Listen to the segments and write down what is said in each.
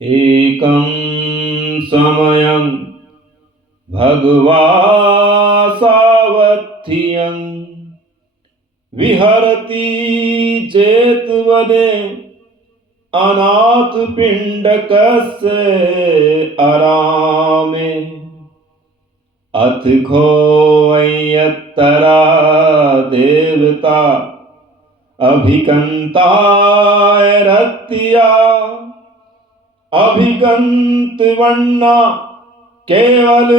एकं समयं भगवा सावथियं विहरति जेतवने अनाथपिण्डकस्य अरामे अथ खोऽयत्तरा देवता अभिकन्तायरत्या अभिकन्तवन्ना केवल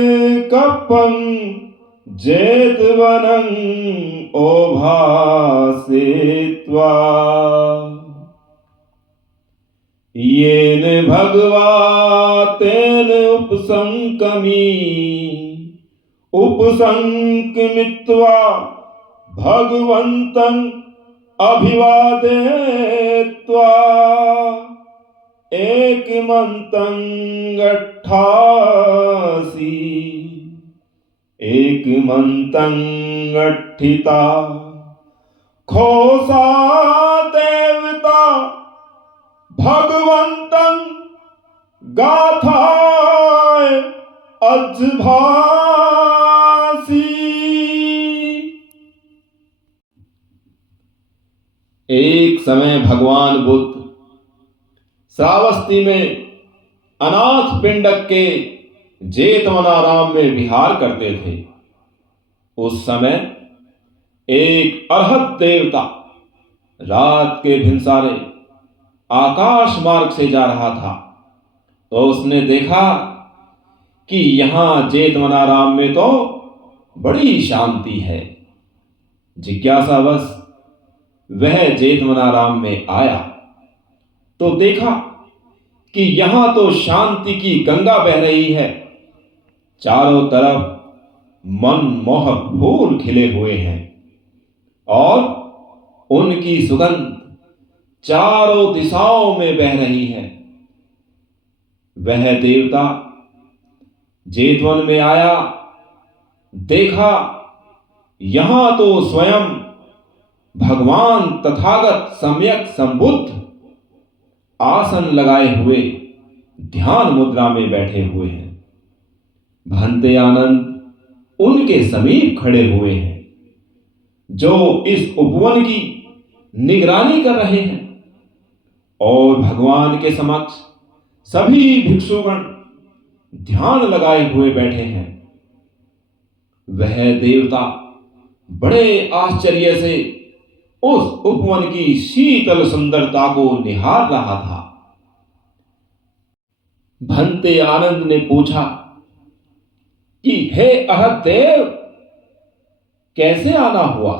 कप्पं जेतवनं ओभासेत्वा येन भगवा तेन उपसंकमित्वा भगवन्तं अभिवादयित्वा एकमन्तं गट्ठिता खोसा देवता भगवन्तं गाथाय अजभासी। एक समय भगवान बुद्ध श्रावस्ती में अनाथ पिंडक के जेतवनाराम में विहार करते थे। उस समय एक अरहत देवता रात के भिनसारे आकाश मार्ग से जा रहा था, तो उसने देखा कि यहां जेतवनाराम में तो बड़ी शांति है। जिज्ञासावश वह जेतवनाराम में आया तो देखा कि यहां तो शांति की गंगा बह रही है। चारों तरफ मनमोहक फूल खिले हुए हैं और उनकी सुगंध चारों दिशाओं में बह रही है। वह देवता जेतवन में आया, देखा यहां तो स्वयं भगवान तथागत सम्यक संबुद्ध आसन लगाए हुए ध्यान मुद्रा में बैठे हुए हैं। भंते आनंद उनके समीप खड़े हुए हैं, जो इस उपवन की निगरानी कर रहे हैं, और भगवान के समक्ष सभी भिक्षुगण ध्यान लगाए हुए बैठे हैं। वह देवता बड़े आश्चर्य से उस उपवन की शीतल सुंदरता को निहार रहा था। भंते आनंद ने पूछा कि हे अरहत देव, कैसे आना हुआ?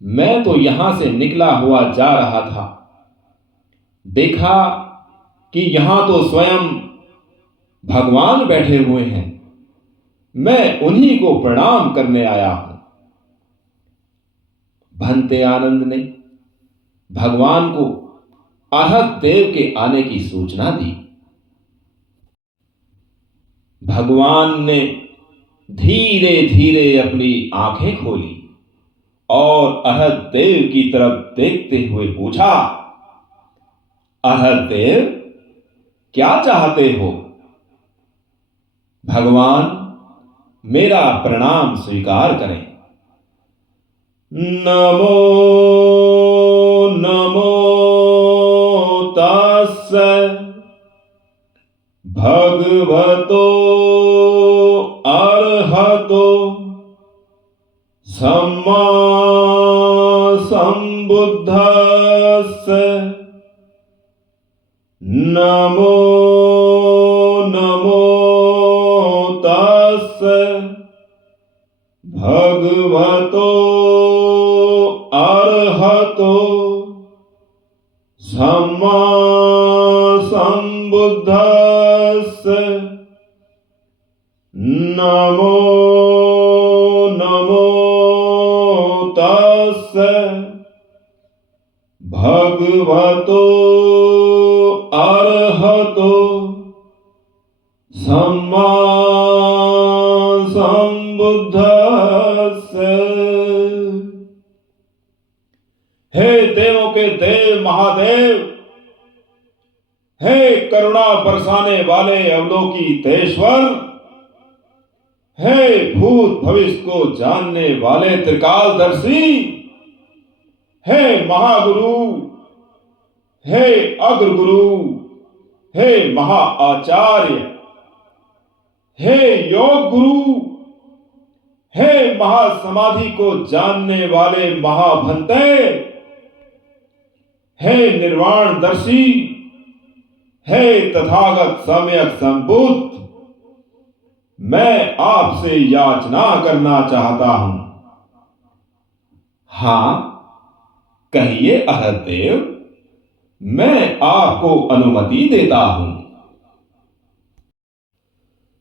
मैं तो यहां से निकला हुआ जा रहा था, देखा कि यहां तो स्वयं भगवान बैठे हुए हैं, मैं उन्हीं को प्रणाम करने आया हूं। भंते आनंद ने भगवान को अरहत देव के आने की सूचना दी। भगवान ने धीरे धीरे अपनी आंखें खोली और अरहत देव की तरफ देखते हुए पूछा, अरहत देव, क्या चाहते हो? भगवान, मेरा प्रणाम स्वीकार करें। नमो नमो तस्सै भगवतो अरहतो सम्मा संबुद्धस्य। नमो नमो तस्सै भगवतो अरहतो सम्मा संबुद्धस्य। नमो नमो तस्सै भगवतो अरहतो सम्मा संबुद्धस्य। हे देवों के देव महादेव, हे करुणा बरसाने वाले अवलोकितेश्वर, हे भूत भविष्य को जानने वाले त्रिकालदर्शी, हे महागुरु, हे अग्रगुरु, हे महाआचार्य, हे योग गुरु, हे महासमाधि को जानने वाले महाभंते, हे निर्वाणदर्शी, हे तथागत सम्यक संबुद्ध, मैं आपसे याचना करना चाहता हूं। हां, कहिए अहदेव, मैं आपको अनुमति देता हूं।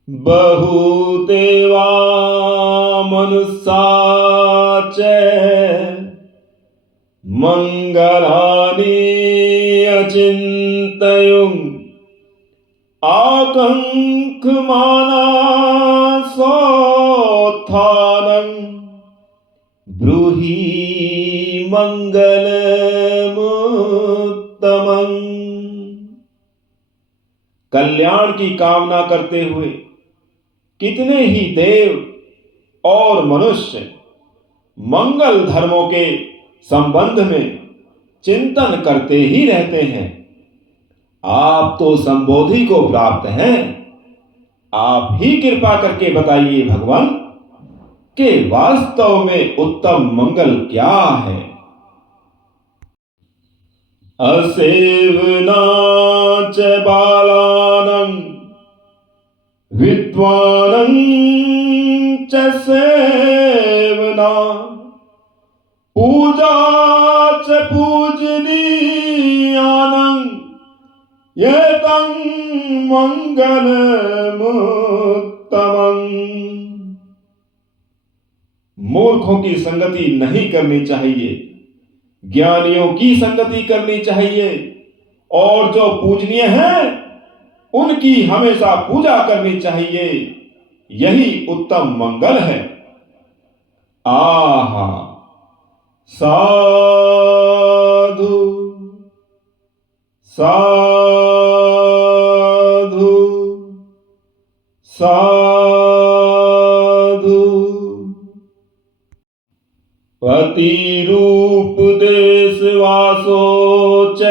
बहुतेवा मनुष्या च मंगलानि अचिन्तयन् आकाङ्क्षमाना सोत्थानं ब्रूहि मंगलमुत्तमं। कल्याण की कामना करते हुए कितने ही देव और मनुष्य मंगल धर्मों के संबंध में चिंतन करते ही रहते हैं। आप तो संबोधि को प्राप्त हैं। आप ही कृपा करके बताइए भगवान कि वास्तव में उत्तम मंगल क्या है। असेवना च बालानं विद्वानं च सेवना पूजा च पूजनीयानं एतं मंगलमुत्तमं। मूर्खों की संगति नहीं करनी चाहिए, ज्ञानियों की संगति करनी चाहिए, और जो पूजनीय हैं उनकी हमेशा पूजा करनी चाहिए। यही उत्तम मंगल है। आहा, साधु साधु साधु। पतिरूप देशवासो च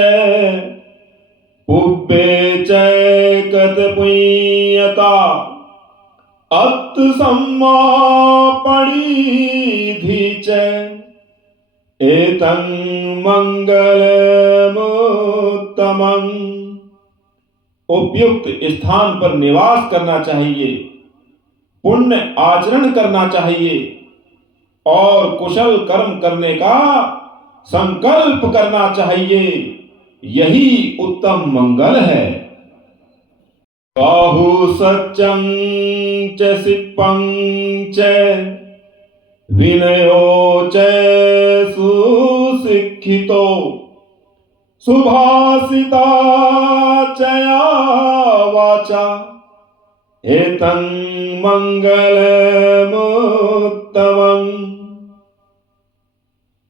पुब्बे च कतपुण्यता अत्सम्मापणिधि च एतं मंगलमुत्तमं। उपयुक्त स्थान पर निवास करना चाहिए, पुण्य आचरण करना चाहिए और कुशल कर्म करने का संकल्प करना चाहिए। यही उत्तम मंगल है। बाहु सत्यं च सिप्पं च विनयो च सुशिक्षितो सुभाषिता च या वाचा एतं मंगलमुत्तमं।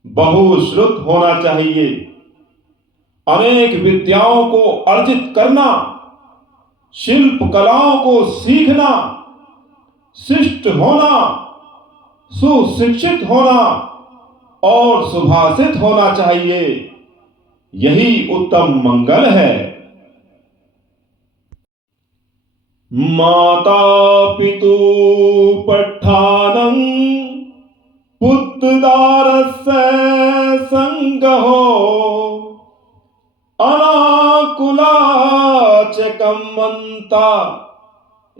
बहुश्रुत होना चाहिए, अनेक विद्याओं को अर्जित करना, शिल्प कलाओं को सीखना, शिष्ट होना, सुशिक्षित होना और सुभाषित होना चाहिए। यही उत्तम मंगल है। माता पितु पट्ठानं पुत्रदारस्य संगहो अनाकुला च कम्मन्ता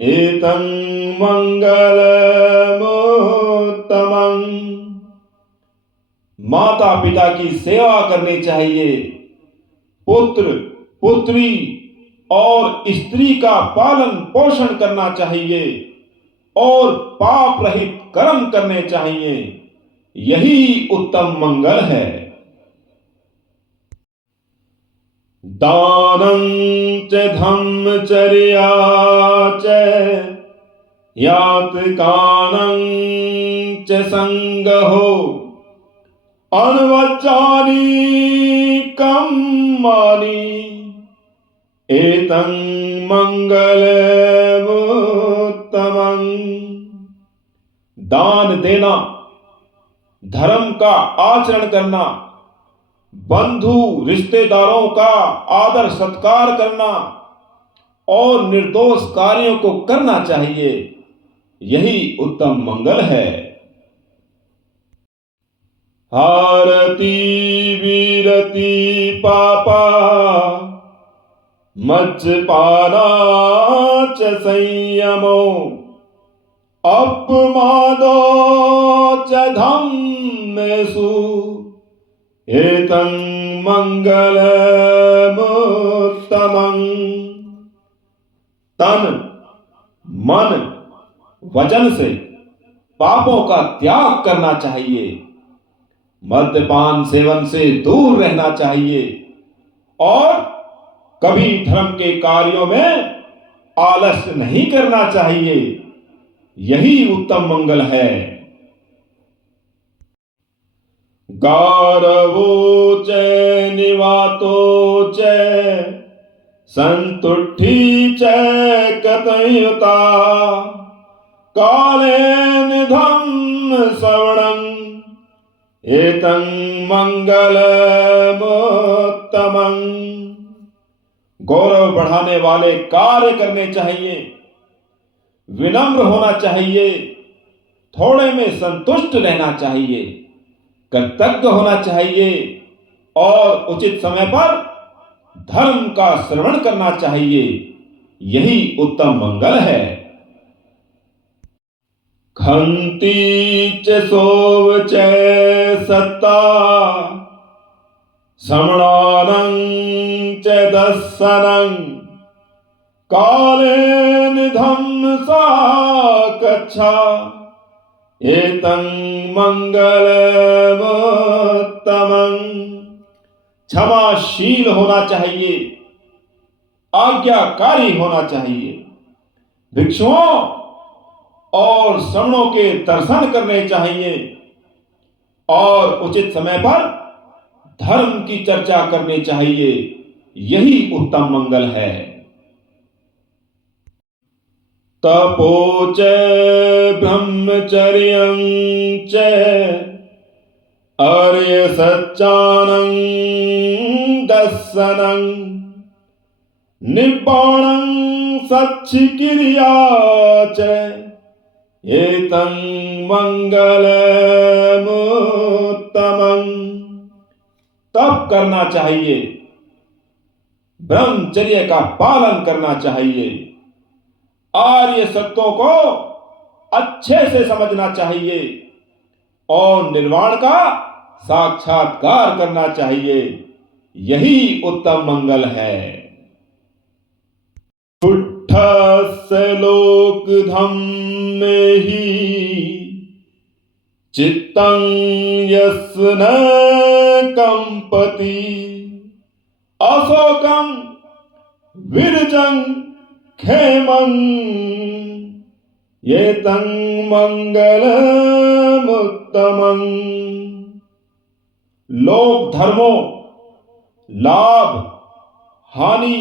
एतं मंगलमुत्तमं। माता पिता की सेवा करनी चाहिए, पुत्र पुत्री और स्त्री का पालन पोषण करना चाहिए और पाप रहित कर्म करने चाहिए। यही उत्तम मंगल है। दानं च धम्मचर्या च यातकानं च संगहो अनवचानि कर्माणि एतं मंगलमुत्तमं। दान देना, धर्म का आचरण करना, बंधु रिश्तेदारों का आदर सत्कार करना और निर्दोष कार्यों को करना चाहिए, यही उत्तम मंगल है। हारति वीरति पापा मज्जपाना च संयमो अपमादो च धम्मेषु एतं मंगलमुत्तमं। तन मन वचन से पापों का त्याग करना चाहिए, मद्यपान सेवन से दूर रहना चाहिए और कभी धर्म के कार्यों में आलस्य नहीं करना चाहिए, यही उत्तम मंगल है। गारवो च निवातो च संतुष्टि च कतयुता काले निधम श्रवणं एतं मंगलमुत्तमं। गौरव बढ़ाने वाले कार्य करने चाहिए, विनम्र होना चाहिए, थोड़े में संतुष्ट रहना चाहिए, कृतज्ञ होना चाहिए और उचित समय पर धर्म का श्रवण करना चाहिए, यही उत्तम मंगल है। खंति च सोव च सत्ता श्रवणानं च दर्शनं काले निधम साकच्छा एतं मंगलमुत्तमं। क्षमाशील होना चाहिए, आज्ञाकारी होना चाहिए, भिक्षुओं और श्रमणों के दर्शन करने चाहिए और उचित समय पर धर्म की चर्चा करनी चाहिए, यही उत्तम मंगल है। तपो च ब्रह्मचर्यं च आर्य सच्चानं दर्शनं निर्वाणं सच्चिक्रिया च एतं मंगलमुत्तमं। तप करना चाहिए, ब्रह्मचर्य का पालन करना चाहिए, आर्य सत्यों को अच्छे से समझना चाहिए और निर्वाण का साक्षात्कार करना चाहिए, यही उत्तम मंगल है। पुट्ठस्य लोकधम्मे हि चित्तं यस्य न कंपति अशोकं विरजं क्षेमं एतं मंगलमुत्तमं। लोक धर्मों, लाभ, हानि,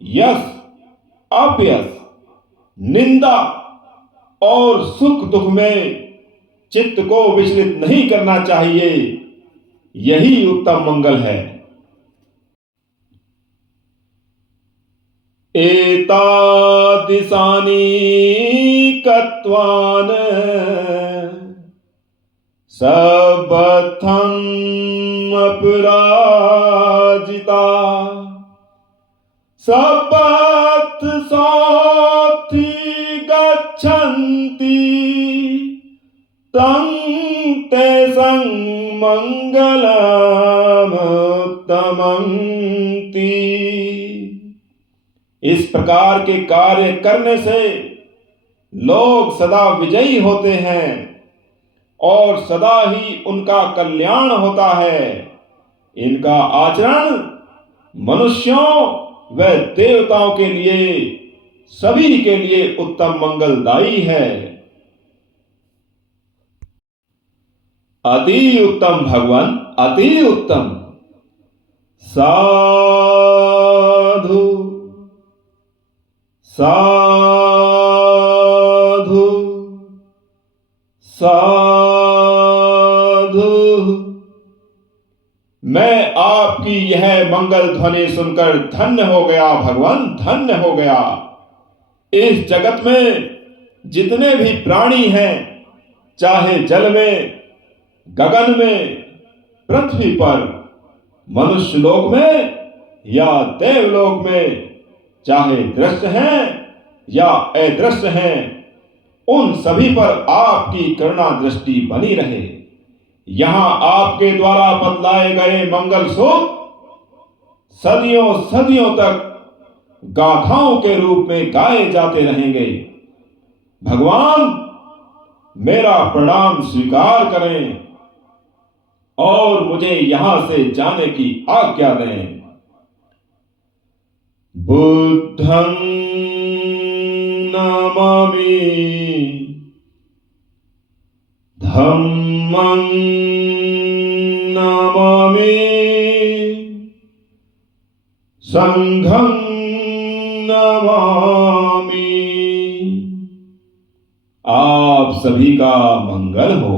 यश, अपयश, निंदा और सुख दुख में चित्त को विचलित नहीं करना चाहिए, यही उत्तम मंगल है। एतादृशानि कत्वान सबथं अपराजिता सबथ साथी गच्छन्ति तं तेषां मंगलमुत्तमंति। इस प्रकार के कार्य करने से लोग सदा विजयी होते हैं और सदा ही उनका कल्याण होता है। इनका आचरण मनुष्यों व देवताओं के लिए, सभी के लिए उत्तम मंगलदायी है। अति उत्तम भगवान, अति उत्तम। साधु। साधु साधु। मैं आपकी यह मंगल ध्वनि सुनकर धन्य हो गया भगवान, धन्य हो गया। इस जगत में जितने भी प्राणी हैं, चाहे जल में, गगन में, पृथ्वी पर, मनुष्य लोक में या देवलोक में, चाहे दृश्य हैं या अदृश्य हैं, उन सभी पर आपकी करुणा दृष्टि बनी रहे। यहां आपके द्वारा बतलाए गए मंगल सूत्र सदियों सदियों तक गाथाओं के रूप में गाए जाते रहेंगे। भगवान, मेरा प्रणाम स्वीकार करें और मुझे यहां से जाने की आज्ञा दें। बुद्धं नमामि, धम्मं नमामि, संघं नमामि। आप सभी का मंगल हो।